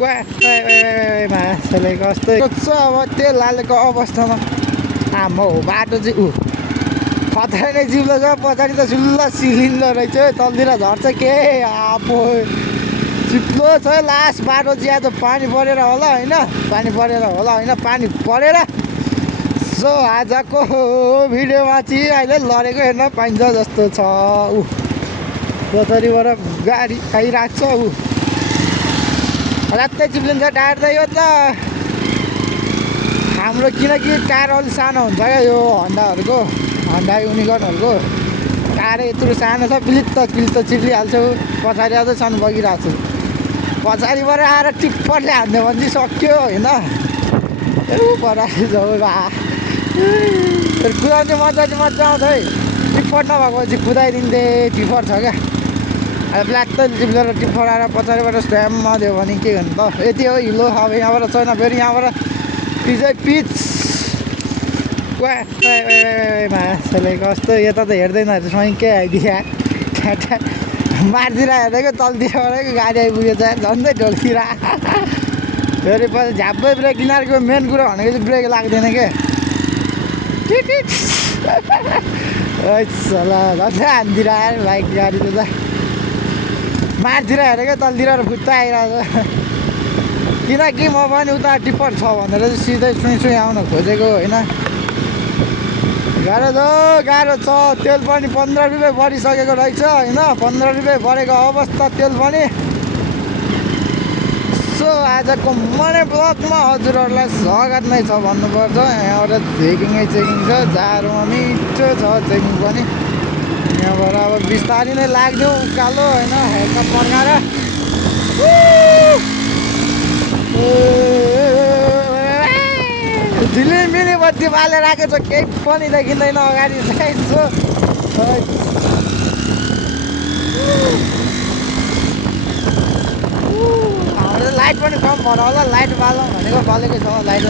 माछाले कस्तो छ अब तेल हालेको अवस्थामा आम्मा हो बाटो चाहिँ खतरा नै जिब्लो छ पछाडि त सुल्ला सिलिन्डर रहेछ तलतिर झर्छ के आफू चिप्लो छ लास्ट बाटो चाहिँ आज पानी परेर होला होइन पानी परेर सो आजको भिडियोमा चाहिँ अहिले लडेको हेर्न पाइन्छ जस्तो छ पछाडिबाट गाडी आइरहेको छ रातै चिप्लिन्छ टायर त यो त हाम्रो किनकि टायर अलिक सानो हुन्छ क्या यो हन्डा युनिकर्नहरूको टायर यत्रो सानो छ पिलित चिप्लिहाल्छ पछाडि अझै सानो बगिरहेको छु पछाडिबाट आएर टिप्परले हान्यो भने चाहिँ सक्यो होइन पछाडि जाउँ कुदाउने मजा आउँछ है टिप्पर नभएको चाहिँ कुदाइदिन्थे टिप्पर छ क्या अब ब्ल्याक त चिप्लेर टिप्पर आएर पछाडिबाट स्ट्याम्पमा दियो भने के गर्नु त यति हो हिलो अब यहाँबाट छैन फेरि यहाँबाट पिजै पिच माछाले कस्तो यता त हेर्दैन स्वाइकै आइदिया माथितिर हेरेको तलतिर हेरेको गाडी आइपुगेछ झन्डै ढोलतिर फेरि पछि झ्याप्पै ब्रेक किनारको मेन कुरो भनेको चाहिँ ब्रेक लाग्दैन के झन्डै हान्तिर आएर बाइक गाडीले त माथितिर हेरेको तलतिर फुत्ता आइरहेको छ किनकि म पनि उता टिप्पर छ भनेर चाहिँ सिधै सुई आउन खोजेको होइन गाह्रो छ तेल पनि 15 रुपियाँ बढिसकेको रहेछ होइन 15 रुपियाँ बढेको अवस्था तेल पनि सो आजको मनै ब्लगमा हजुरहरूलाई स्वागत नै छ भन्नुपर्छ यहाँबाट चेकिङ छ जाडोमा मिठो छ चेकिङ पनि यहाँबाट अब बिस्तारै नै लाग्यो उकालो होइन हेर्न पर्खाएर झिलिमिली बत्ती बालेर आएको छ केही पनि देखिँदैन अगाडि चाहिँ हाम्रो लाइट पनि कम भएर होला लाइट बालौँ भनेको बलेकै छ लाइट